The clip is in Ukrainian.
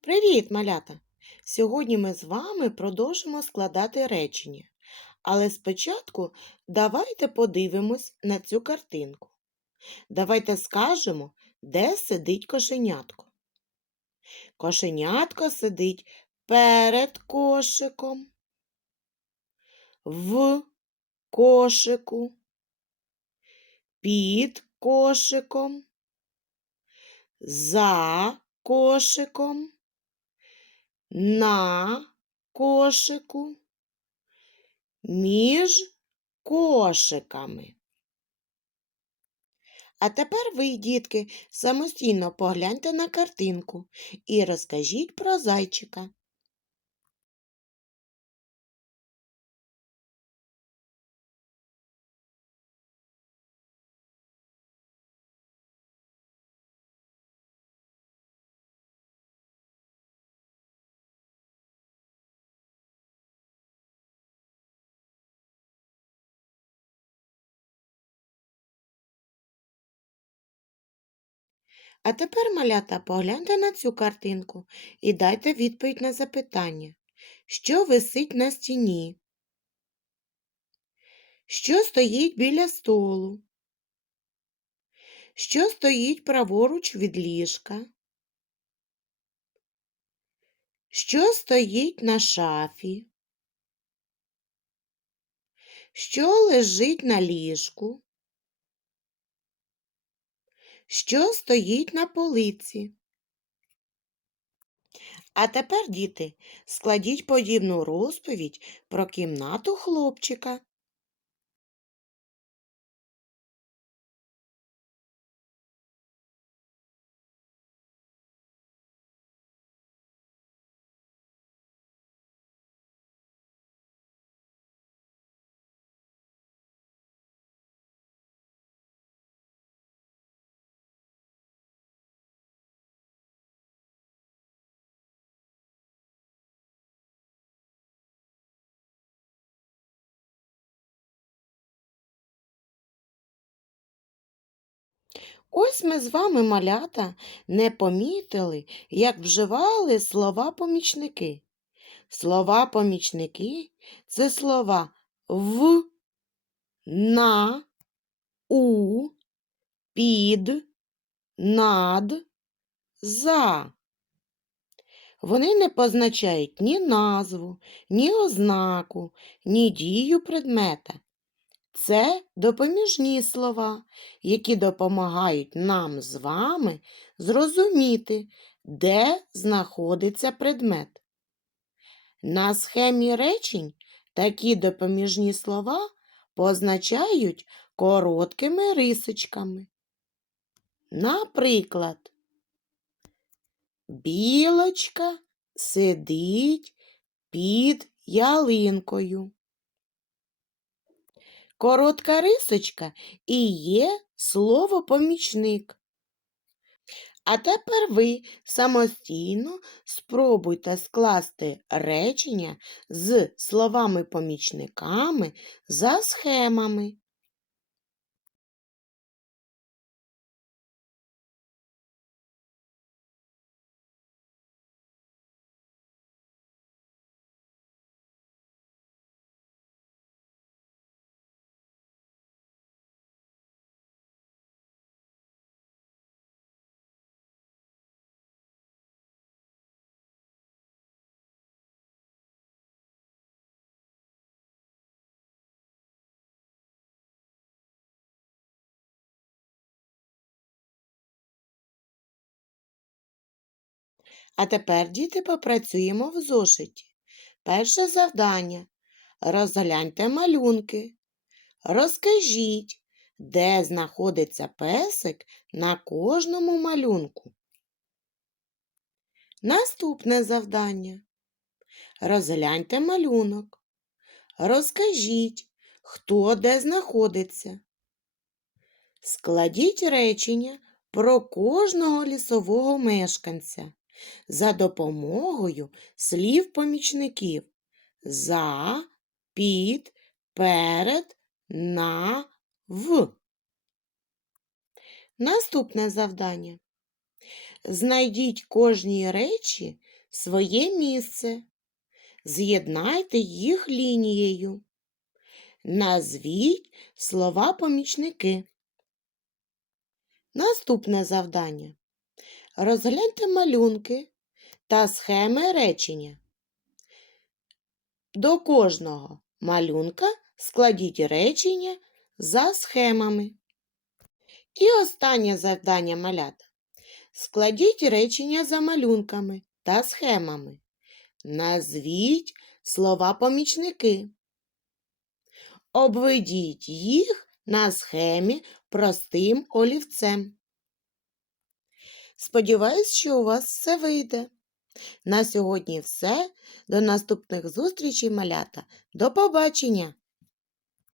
Привіт, малята! Сьогодні ми з вами продовжимо складати речення. Але спочатку давайте подивимось на цю картинку. Давайте скажемо, де сидить кошенятко. Кошенятко сидить перед кошиком, в кошику, під кошиком, за кошиком, на кошику, між кошиками. А тепер ви, дітки, самостійно погляньте на картинку і розкажіть про зайчика. А тепер, малята, погляньте на цю картинку і дайте відповідь на запитання. Що висить на стіні? Що стоїть біля столу? Що стоїть праворуч від ліжка? Що стоїть на шафі? Що лежить на ліжку? Що стоїть на полиці? А тепер, діти, складіть подібну розповідь про кімнату хлопчика. Ось ми з вами, малята, не помітили, як вживали слова помічники. Слова помічники це слова в, на, у, під, над, за. Вони не позначають ні назву, ні ознаку, ні дію предмета. Це допоміжні слова, які допомагають нам з вами зрозуміти, де знаходиться предмет. На схемі речень такі допоміжні слова позначають короткими рисочками. Наприклад, білочка сидить під ялинкою. Коротка рисочка і є слово помічник. А тепер ви самостійно спробуйте скласти речення з словами-помічниками за схемами. А тепер, діти, попрацюємо в зошиті. Перше завдання. Розгляньте малюнки. Розкажіть, де знаходиться песик на кожному малюнку. Наступне завдання. Розгляньте малюнок. Розкажіть, хто де знаходиться. Складіть речення про кожного лісового мешканця за допомогою слів-помічників за, під, перед, на, в. Наступне завдання. Знайдіть кожній речі своє місце. З'єднайте їх лінією. Назвіть слова помічники. Наступне завдання. Розгляньте малюнки та схеми речення. До кожного малюнка складіть речення за схемами. І останнє завдання малята. Складіть речення за малюнками та схемами. Назвіть слова помічники. Обведіть їх на схемі простим олівцем. Сподіваюсь, що у вас все вийде. На сьогодні все. До наступних зустрічей, малята. До побачення!